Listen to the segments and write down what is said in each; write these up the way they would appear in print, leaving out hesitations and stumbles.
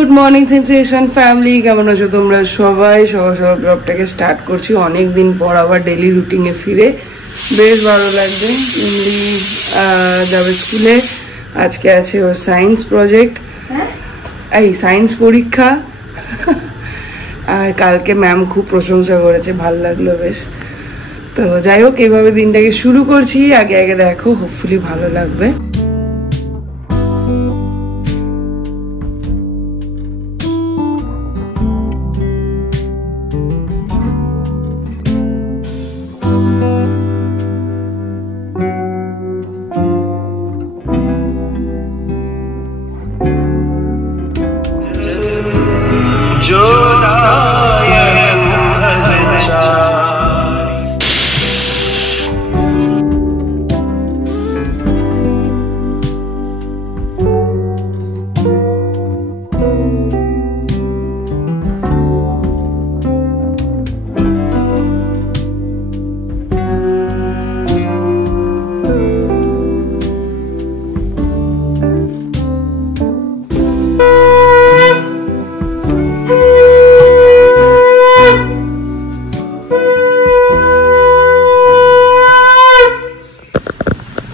Good morning sensation family, কেমন আছো তোমরা সবাই? সকাল সকাল ব্লগটাকে স্টার্ট করছি অনেক দিন পর, আবার ডেলি রুটিনে ফিরে বেশ ভালো লাগবে। ইমলি যাবে স্কুলে, আজকে আছে ওর সায়েন্স প্রজেক্ট, এই সায়েন্স পরীক্ষা। আর কালকে ম্যাম খুব প্রশংসা করেছে, ভালো লাগলো বেশ। তো যাই হোক, এইভাবে দিনটাকে শুরু করছি। আগে আগে দেখো, হোপফুলি ভালো লাগবে।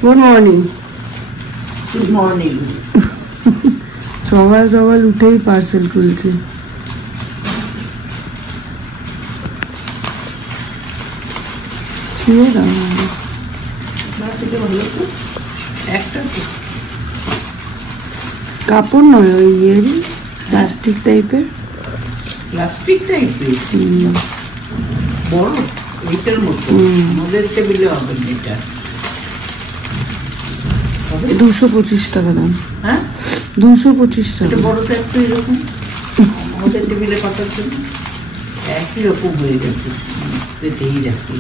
Good morning. Good morning. সকাল সকাল উঠেই পার্সেল খুলছে। কাপড় নয়, ওই ইয়েরই প্লাস্টিক টাইপের। প্লাস্টিক টাইপের বড়, এইটার মতো আমাদের টেবিলে হবে এটা। 225 টাকা দাম। হ্যাঁ, 225 টাকা। বড়টা একটু এরকম আমাদের টেবিলে পাতার জন্য একই রকম হয়ে গেছে। পেতেই রাখি।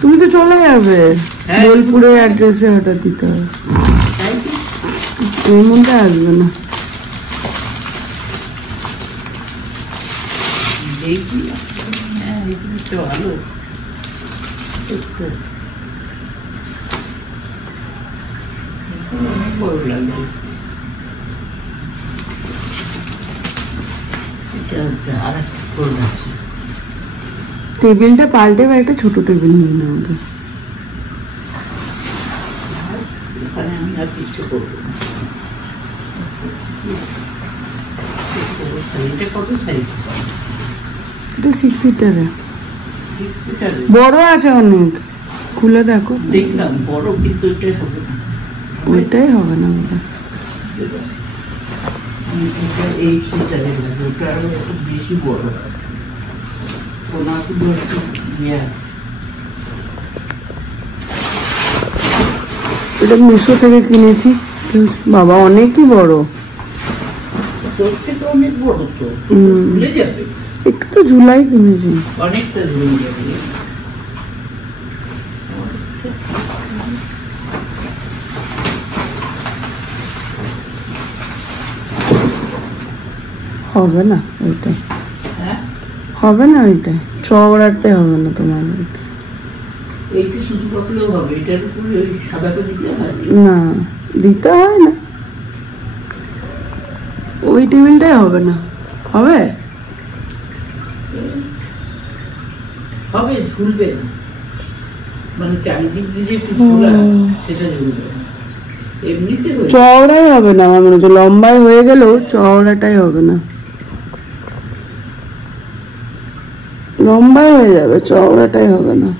তুমি তো চলে যাবে বোলপুরের অ্যাড্রেসে, হঠাৎ দিতে হবে। এর মধ্যে আসবে না। হ্যাঁ, এই জিনিসটা ভালো। অনেক বড় লাগবে। টেবিলটা পাল্টে বা একটা ছোট টেবিল নিয়ে না আমাকে। আমি আর কিছু করবো না। এটা কত সাইজ? এটা 6 সিটারে। 6 সিটারে বড় আছে অনেক, খুলে দেখো। দেখলাম বড়, কিন্তু এটাই হবে না। ওইটাই হবে না ওটা। এটা 8 সিটারে, ওটা আরো বেশি বড়। এটা মিশো থেকে কিনেছি বাবা, অনেকই বড়। অনেক বড় তো, ঝুলে যাবে। একটু তো ঝুলাই কিনেছি, অনেকটা ঝুলে যাবে। হবে না ওইটা, হবে না ওইটাই, চওড়াতে হবে না তোমার। এইটা শুধু পাতলেও হবে, এটার উপরে ওই সাদাটা দিতে হয় না, দিতে হয় না। ওই টেবিলটাই হবে না। হবে হবে, ঝুলবে না, মানে চারিদিক দিয়ে যে একটু ঝুলা, সেটা ঝুলবে না। এমনিতে চওড়াই হবে না আমার মনে হচ্ছে, লম্বাই হয়ে গেলেও চওড়াটাই হবে না। লম্বাই হয়ে যাবে, চওড়াটাই হবে না।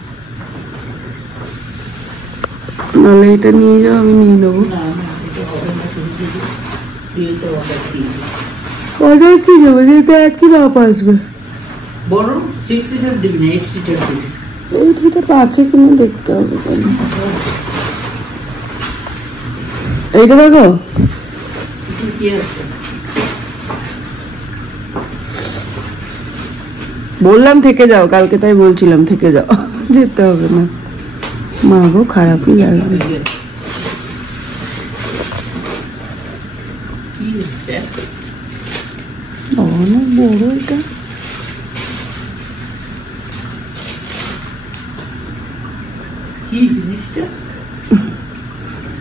নাহলে এটা নিয়ে যাও, আমি নিয়ে নেবো। অর্ডার কি যাবো, যেহেতু একই মাপ আসবে। বড় 6 সিটার দিবি না, 8 সিটার দিবি। 8 সিটার আছে কিনা দেখতে হবে। এইটা দেখো, কি আছে? বললাম থেকে যাও কালকে, তাই বলছিলাম থেকে যাও, যেতে হবে না। মা গো, খারাপই লাগবে। অনেক বড় এটা। কি জিনিসটা?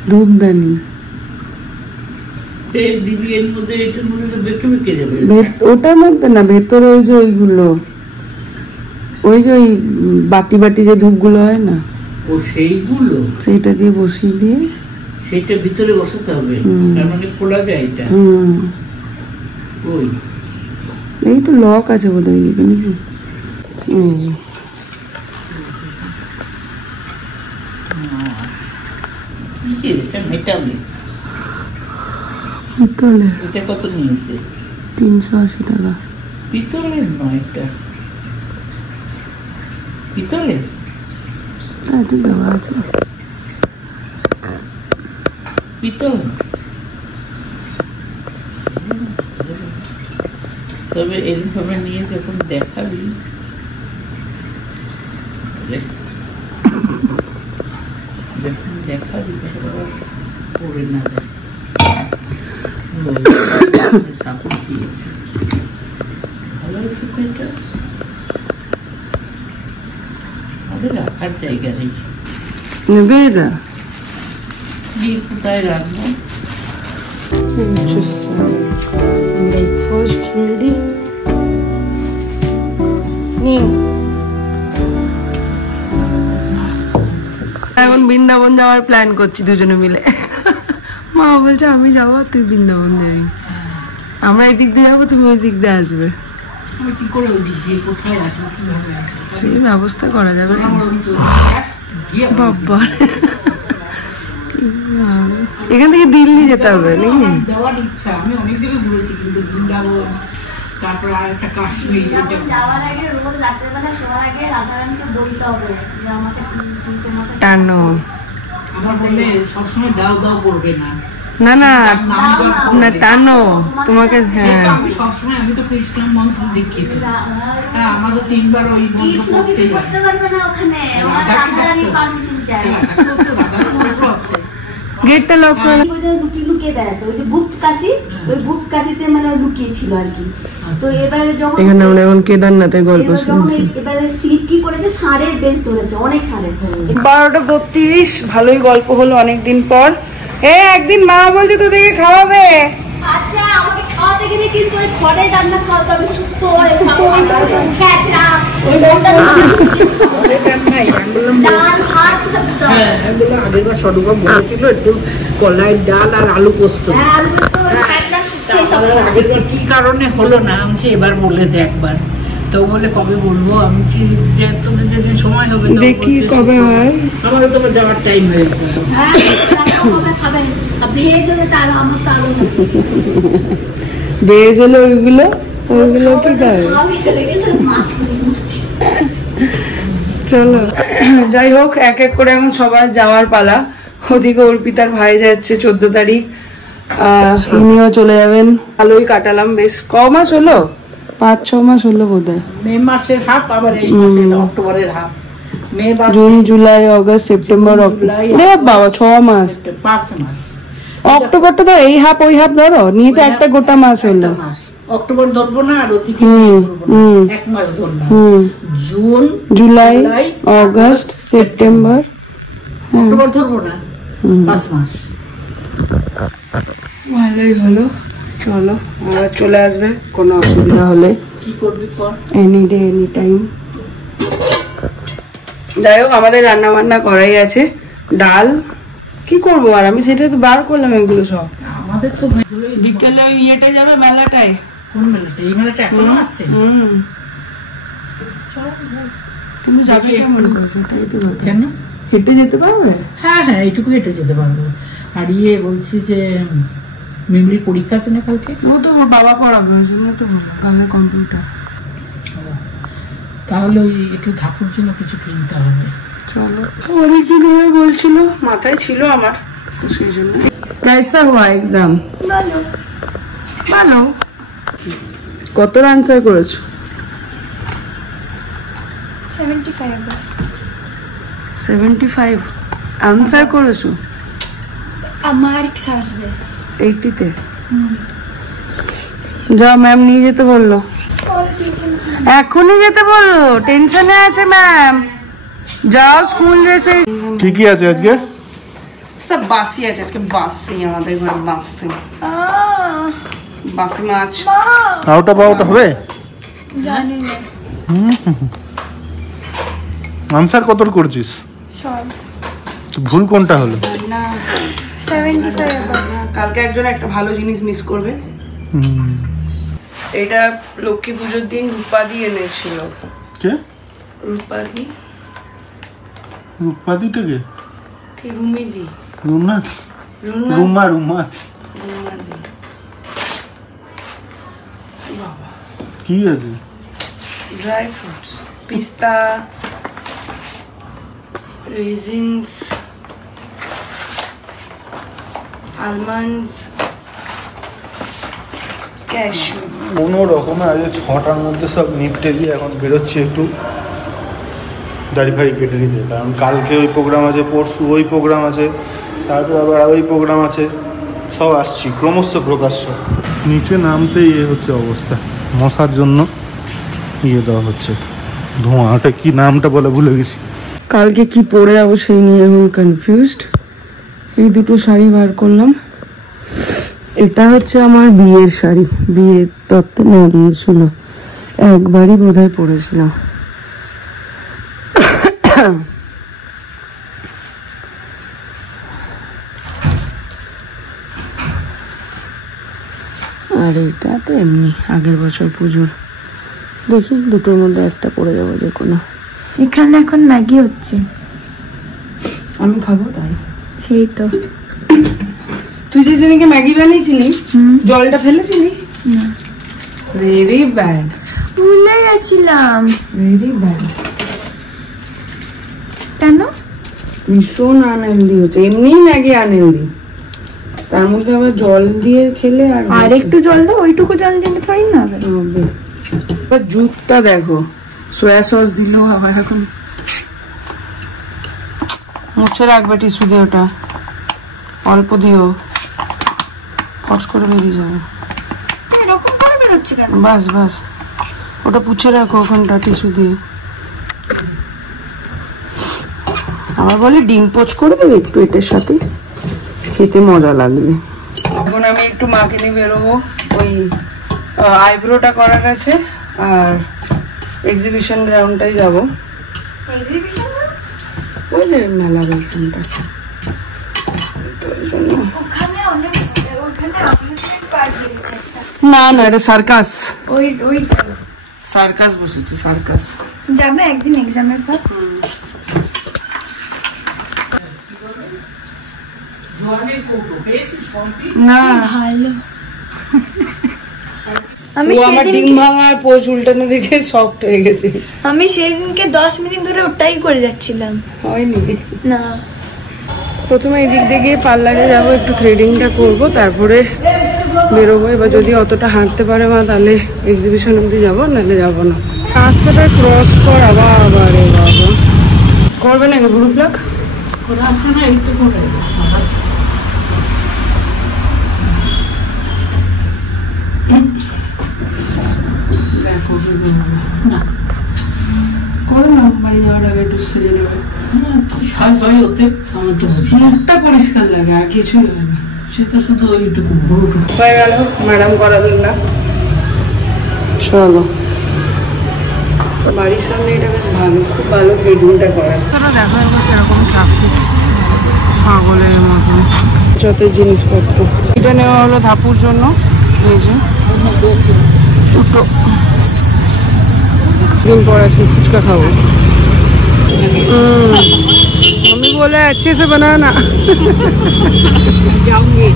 ধূপদানি। দিদি এর মধ্যে এটার মধ্যে তো বেঁকে বেঁকে যাবে। ওটার মধ্যে না, ভেতরে ওই যে ওইগুলো, ওই যে ওই বাটি বাটি যে ধূপগুলো হয় না, ও সেইগুলো, সেইটা দিয়ে বসিয়ে দিয়ে সেইটা ভিতরে বসাতে হবে। তার মানে খোলা যায় এটা? ওই এই তো লক আছে বোধ হয় এখানে। এটা কত নিয়েছে? 380 টাকা। পিতলের নয়, এটা পিতলের। তাই তো দেওয়া আছে পিতল। তবে এরকম নিয়ে যখন দেখাবি, যখন দেখাবি পড়ে না যায়। সাপোর্ট দিয়েছে, ভালো হয়েছে তো। এটা আমাদের রাখার জায়গা নেই। নেবে এটা কোথায় রাখবো? Breakfast ready. এখন বৃন্দাবন যাওয়ার প্ল্যান করছি দুজনে মিলে। মা বলছে আমি যাবো, তুই বৃন্দাবন যাবি, আমরা এই দিক দিয়ে যাবো, তুমি ওই দিক দিয়ে আসবে। কি করে ওই দিক দিয়ে কোথায় আসবো, কিভাবে আসবো? সেই ব্যবস্থা করা যাবে না বাবা। এখান থেকে দিল্লি যেতে হবে নাকি? যাওয়ার ইচ্ছা, আমি অনেক জায়গায় ঘুরেছি, কিন্তু বৃন্দাবন, তারপর আর একটা কাশ্মীর। যাওয়ার আগে রোজ রাত্রেবেলা শোয়ার আগে রাধারানীকে বলতে হবে যে আমাকে টানো। আমার বলে সবসময় দাও দাও করবে না, না না না টানো তোমাকে। হ্যাঁ সবসময় আমি তো কৃষ্ণ মন্ত্র দীক্ষিত। হ্যাঁ, আমারও 3 বার ওই মন্ত্র করতে পারবে না ওখানে, রাধারানী পারমিশন চাই। গেটটা লক করে লুকিয়ে বেড়াচ্ছে, ওই যে বুক কাশি, ওই বুক কাশিতে মানে লুকিয়ে ছিল আর কি। তো এবারে যখন এখানে আমরা এখন কেদারনাথের গল্প শুনছি। এবারে স্লিপ কি করেছে, ষাঁড়ের বেশ ধরেছে, অনেক ষাঁড়ের। 12:32, ভালোই গল্প হলো অনেকদিন পর। একদিন মা বলছে তোদেরকে খাওয়াবে। আচ্ছা, আমাকে খাওয়াতে গেলে কিন্তু ওই ঘরে রান্না খাওয়াতে হবে, শুক্তো ছেঁচড়া, ওই ডাল ভাত সব দিতে হবে। হ্যাঁ, এগুলো আগেরবার সডুবা বলেছিল, একটু কলাই ডাল আর আলু পোস্ত। হ্যাঁ, আলু পোস্ত, ছেঁচড়া, শুক্তো সব। আগেরবার কি কারণে হলো না, আমি এবার বলে দে একবার। তো বলে কবে বলবো, আমি যে তোদের যেদিন সময় হবে দেখি কবে হয়। আমারও তো যাওয়ার টাইম হয়ে যাবে। হ্যাঁ, খাবেন ভেজ হলে তার আমার তো আরো ভেজ হলে ওইগুলো কি দেয়? চলো যাই হোক, এক এক করে এখন সবার যাওয়ার পালা। ওদিকে অর্পিতার ভাই যাচ্ছে 14 তারিখ, ইনিও চলে যাবেন। ভালোই কাটালাম, বেশ ক মাস হলো, 5-6 মাস হলো বোধ হয়। মে মাসের হাফ, আবার এই মাসের অক্টোবরের half. May June July August September বাবা 6 মাস, 5 মাস। অক্টোবরটা তো এই হাফ ওই হাফ ধরো, নিয়ে তো একটা গোটা মাস হলো। অক্টোবর ধরবো না, আর অতিকে 1 মাস ধরলাম। June July August September, October ধরবো না, 5 মাস। ভালোই হলো। চলো আবার চলে আসবে, কোনো অসুবিধা হলে কি করবি কর, এনি ডে এনি টাইম। যাই হোক, আমাদের রান্না বান্না করাই আছে। ডাল কি করবো আর, আমি সেটা তো বার করলাম এগুলো সব। আমাদের তো বিকেলে ওই ইয়েটা যাবে, মেলাটায়। কোন মেলাটা? এই মেলাটা এখনো আছে? তুমি যাবে কেমন করে সেটাই তো কথা। কেন হেঁটে যেতে পারবে? হ্যাঁ হ্যাঁ, এইটুকু হেঁটে যেতে পারবো। আর বলছি যে মেমরির পরীক্ষা আছে না কালকে? ও তো ওর বাবা পড়াবে, ওই জন্য তো বলো কালকে কম্পিউটার। তাহলে ওই একটু ঠাকুর জন্য কিছু কিনতে হবে। চলো, অনেকদিন ধরে বলছিল, মাথায় ছিল আমার, তো সেই জন্য। कैसा हुआ एग्जाम? ভালো। কত আনসার করেছো? 75 আনসার করেছো? আমার ইচ্ছা আসবে 80-তে। যা, ম্যাম নিয়ে যেতে বললো, এখনই যেতে বললো, টেনশনে আছে ম্যাম। যাও স্কুল ড্রেসে। কি আছে আজকে? সব বাসি আছে আজকে, বাসি আমাদের ঘরে বাসি, বাসি মাছ। আউটা পাউটা হবে জানি না আনসার কত করছিস? সব ভুল কোনটা হলো? না 75 কালকে একজন একটা ভালো জিনিস মিস করবে। এটা লক্ষ্মী পুজোর দিন রূপাদি এনেছিল। কে রূপাদি? রূপাদিটাকে? কি রুমিদি? রুনাথ? রুনা? রুমা রুমাথ রুমাদি। কি আছে? ড্রাই ফ্রুটস, পিস্তা, রেজিনস, আলমন্ডস, ক্যাশু। কোনো রকমে আজ 6টার মধ্যে সব নিপটে দিয়ে এখন বেরোচ্ছি একটু দাড়ি ফাড়ি কেটে নিতে, কারণ কালকে ওই প্রোগ্রাম আছে, পরশু ওই প্রোগ্রাম আছে, তারপর আবার ওই প্রোগ্রাম আছে, সব আসছি ক্রমশ প্রকাশ্য। নিচে নামতেই হচ্ছে অবস্থা, মশার জন্য দেওয়া হচ্ছে ধোঁয়া। ওটা কি নামটা বলে ভুলে গেছি। কালকে কি পরে যাবো সেই নিয়ে আমি কনফিউজড। এই দুটো শাড়ি বার করলাম। এটা হচ্ছে আমার বিয়ের শাড়ি, বিয়ের তত্ত্বে না দিয়েছিল, একবারই বোধহয় পরেছিলাম। আর এটা তো এমনি আগের বছর পুজোর। দেখি দুটোর মধ্যে একটা পরে যাবো যে কোনো। এখানে এখন ম্যাগি হচ্ছে, আমি খাবো তাই। সেই তো তুই যে সেদিনকে ম্যাগি বানিয়েছিলি, জলটা ফেলেছিলি? না, ভেরি ব্যাড, ভুলে গেছিলাম। Very bad. কেন? ভীষণ আনহেলদি হচ্ছে, এমনি ম্যাগি আনহেলদি, তার মধ্যে আবার জল দিয়ে খেলে আর একটু জল দাও, ওইটুকু জল দিলে থরি না হবে। এবার জুতটা দেখো, সোয়া সস দিলেও আবার এখন মুছে রাখবে টিস্যু দিয়ে, ওটা অল্প দিও, ফচ করে বেরিয়ে যাবে। এরকম করে বেরোচ্ছে কেন? বাস বাস, ওটা পুছে রাখো ওখানটা টিস্যু দিয়ে। আমার বলে ডিম পোচ করে দেবে একটু এটার সাথে, খেতে মজা লাগবে। এখন আমি একটু মাকে নিয়ে বেরোবো, ওই আইব্রোটা করার আছে, আর এক্সিবিশন গ্রাউন্ডটাই যাবো, ওই যে মেলা গ্রাউন্ডটা। না না, এটা সার্কাস, ওই সার্কাস বসেছে, সার্কাস। যাবে একদিন এক্সামের পর। না ভালো। আমি ও আমার ডিম ভাঙার পোজ উল্টানো দেখে শকড হয়ে গেছে। আমি সেদিনকে 10 মিনিট ধরে ওটাই করে যাচ্ছিলাম। হয়নি না, প্রথমে এই দিক দিয়ে গিয়ে পার্লারে যাবো, একটু থ্রেডিংটা করবো, তারপরে বেরোবো। এবার যদি অতটা হাঁটতে পারে মা তাহলে এক্সিবিশন অব্দি যাবো, নাহলে যাবো না। রাস্তাটা ক্রস কর আবার আবার বাবা করবে নাকি ব্লু প্লাগ করে আসছে না, এই তো করে না করে না, বাড়ি যাওয়ার আগে একটু সেরে নেবে। কি সাজ হয় ওতে, আমার তো বুঝি না। মুখটা পরিষ্কার লাগে, আর কিছুই হয় না। সে তো শুধু ওইটুকু ভুরুটুকু। হয়ে গেল, ম্যাডাম করালেন না। চলো, বাড়ির সামনে এটা বেশ ভালো, খুব ভালো থ্রেডিংটা করা। চলো দেখো এবার কিরকম ট্রাফিক, পাগলের মতন যত জিনিসপত্র। এটা নেওয়া হলো ধাপুর জন্য, এই যে দুটো দিন পর আজকে ফুচকা খাবো। मम्मी बोले अच्छे से बनाना। जाऊंगी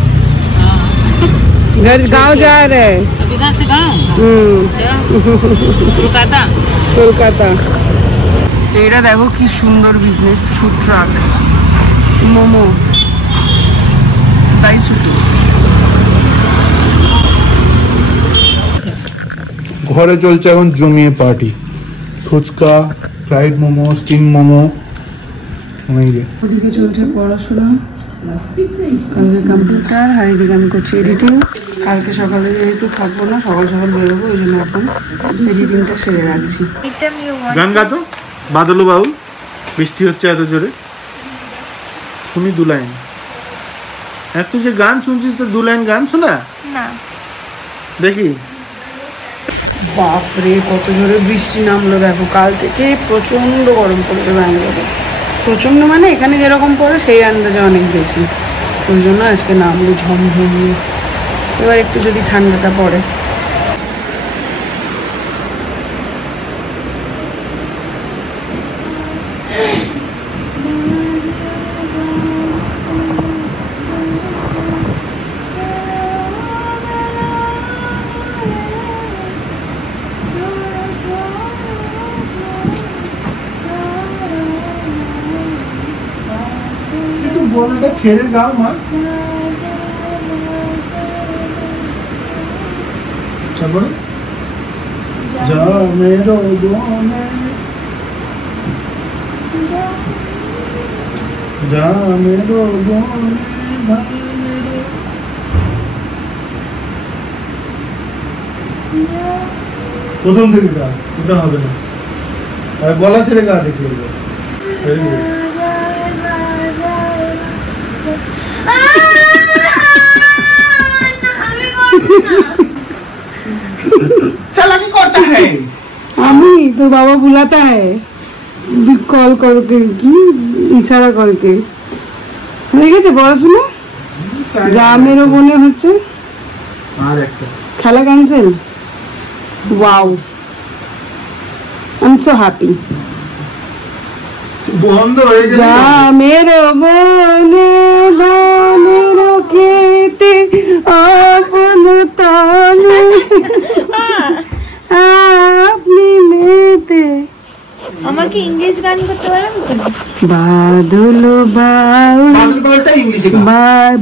घर गाँव जा रहे हैं। विधान से गाँव कोलकाता। কলকাতা। এটা দেখো কি সুন্দর বিজনেস, ফুড ট্রাক, মোমো, তাই শুধু ঘরে চলছে এখন জমিয়ে party, phuchka, fried momo, steam momo. ওদিকে চলছে পড়াশোনা, কালকে কম্পিউটার, আর এদিকে আমি করছি এডিটিং। কালকে সকালে যেহেতু থাকবো না, সকাল সকাল বেরোবো, ওই জন্য এখন এডিটিংটা সেরে রাখছি। গান গাতো বাদলু বাউল, বৃষ্টি হচ্ছে এত জোরে, শুনি 2 লাইন। হ্যাঁ তুই যে গান শুনছিস তো 2 লাইন গান শোনা না দেখি। বাপরে কত জোরে বৃষ্টি নামলো দেখো, কাল থেকে প্রচন্ড গরম পড়েছে ব্যাঙ্গালোরে। প্রচন্ড মানে এখানে যেরকম পড়ে সেই আন্দাজে অনেক বেশি, ওই জন্য আজকে নামলো ঝমঝমিয়ে। এবার একটু যদি ঠান্ডাটা পড়ে। বলটা ছেড়ে দাও মা। তারপরে যা মেরো বনে যা মেরো বনে প্রথম থেকে গা, ওটা হবে না। আর গলা ছেড়ে গা দেখলে ভেরি গুড। चालाकी करता है। আমি तो बाबा बुलाता है कॉल करके की इशारा करके। হয়ে গেছে পড়াশোনা? যা মেরো মনে হচ্ছে আর একটা খেলা cancel. Wow, I am so happy. বন্ধ হয়ে গেল। যা মেরো মনে ধানের খেতে আপন তালে আপনি মেতে। আমাকে ইংলিশ গান করতে পারবে কেন? বাদল বাউল বাদলটা ইংলিশে গান।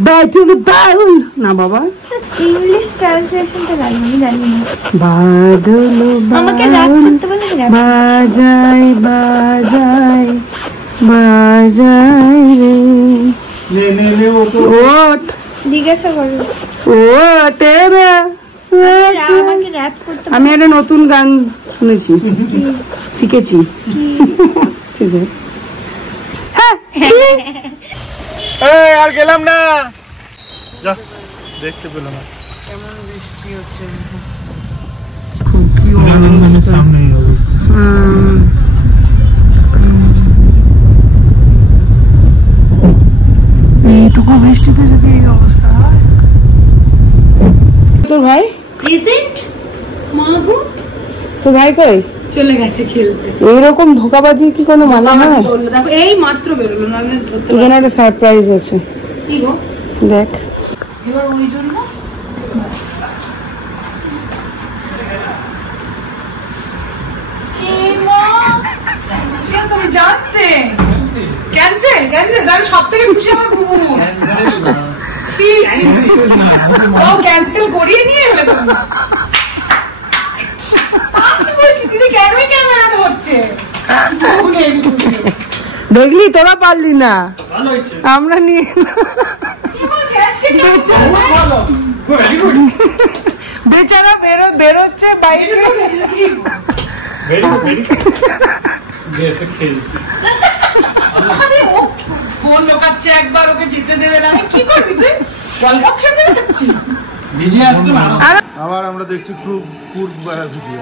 বাদল বাউল না বাবা, ইংলিশ ট্রান্সলেশনটা গান আমি জানি না। বাদল আমাকে রাগ বাউল করতে বলে রাগ বাজাই বাজাই বাজাই রে নে নে নে ও তো ওঠ জিজ্ঞাসা করো। ওঠ রে। আমাকে র‍্যাপ করতে আমি একটা নতুন গান শুনেছি, শিখেছি। এই আর গেলাম না, যা দেখতে পেলাম না। কেমন বৃষ্টি হচ্ছে সামনে এইটুকু বৃষ্টিতে যদি এই অবস্থা হয়। তোর ভাই প্রেজেন্ট মাগো তোর ভাই কই? চলে গেছে খেলতে। এইরকম ধোকাবাজি কি কোনো মানে হয়? দেখো এই মাত্র বেরোলো, না ধরতে তোর একটা সারপ্রাইজ আছে, কি গো? দেখ। এবার ওই জন্য তুমি জানতে ক্যান্সেল ক্যান্সেল তাহলে সব থেকে খুশি আমার বুবু। ও ক্যান্সেল করিয়ে নিয়ে এলে তুমি। আমি বলছি দিদি কেনই ক্যামেরাতে হচ্ছে। দেখলি তোরা পারলি না, আমরা নিয়ে বেচারা বেরোচ্ছে বাইরে। ফোন লোকাচ্ছে একবার, ওকে জিততে দেবে না। কি করবি তুই? ওয়ার্ল্ড কাপ খেলতে যাচ্ছি। আবার আমরা দেখছি খুব কুট ভিডিও।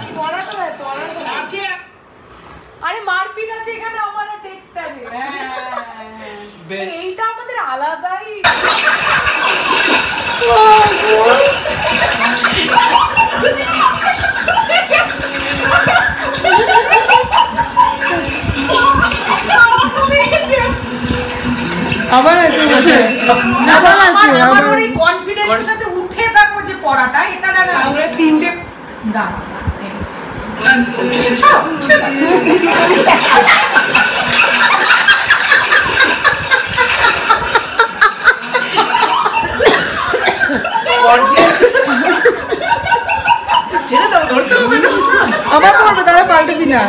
আরে মারপিট আছে এখানে আমার টেক্সটাইলে। এইটা আমাদের আলাদাই। আবার আছে আবার আছে আবার ওই কনফিডেন্সের সাথে উঠে তারপর যে পড়াটা এটা না আমরা তিনটে দাঁড়া ছেড়ে দাও, ধরতে হবে না। আবার পড়বে, তারা পাল্টাবি না।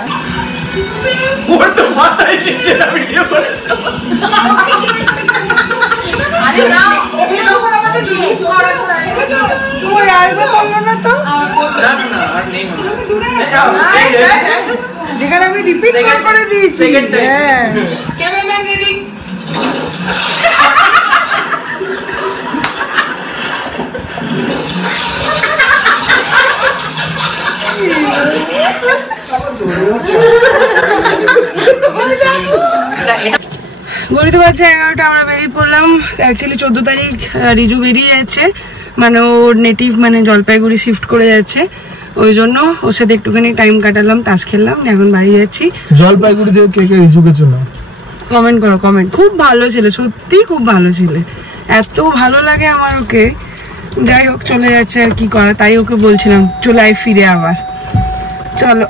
ওর তো মাথায় নিচে না ভিডিও করে। আরে না, ওকে যখন আমাদের বিলিভ করা আছে তুই আরেকবার বললো না তো। না না আর নেই মনে। যেখানে আমি রিপিট করে দিয়েছি সেকেন্ড টাইম। Cameraman ready. ঘড়িতে বাজছে 11টা, আমরা বেরিয়ে পড়লাম। অ্যাকচুয়ালি 14 তারিখ রিজু বেরিয়ে যাচ্ছে, মানে ওর নেটিভ মানে জলপাইগুড়ি শিফট করে যাচ্ছে, ওই জন্য ওর সাথে একটুখানি টাইম কাটালাম, তাস খেললাম, এখন বাড়ি যাচ্ছি। জলপাইগুড়ি থেকে কে কে রিজুকে চেনো? কমেন্ট করো, কমেন্ট। খুব ভালো ছেলে, সত্যি খুব ভালো ছেলে, এত ভালো লাগে আমার ওকে। যাই হোক চলে যাচ্ছে, আর কি করা, তাই ওকে বলছিলাম চলে আয় ফিরে আবার, চলো।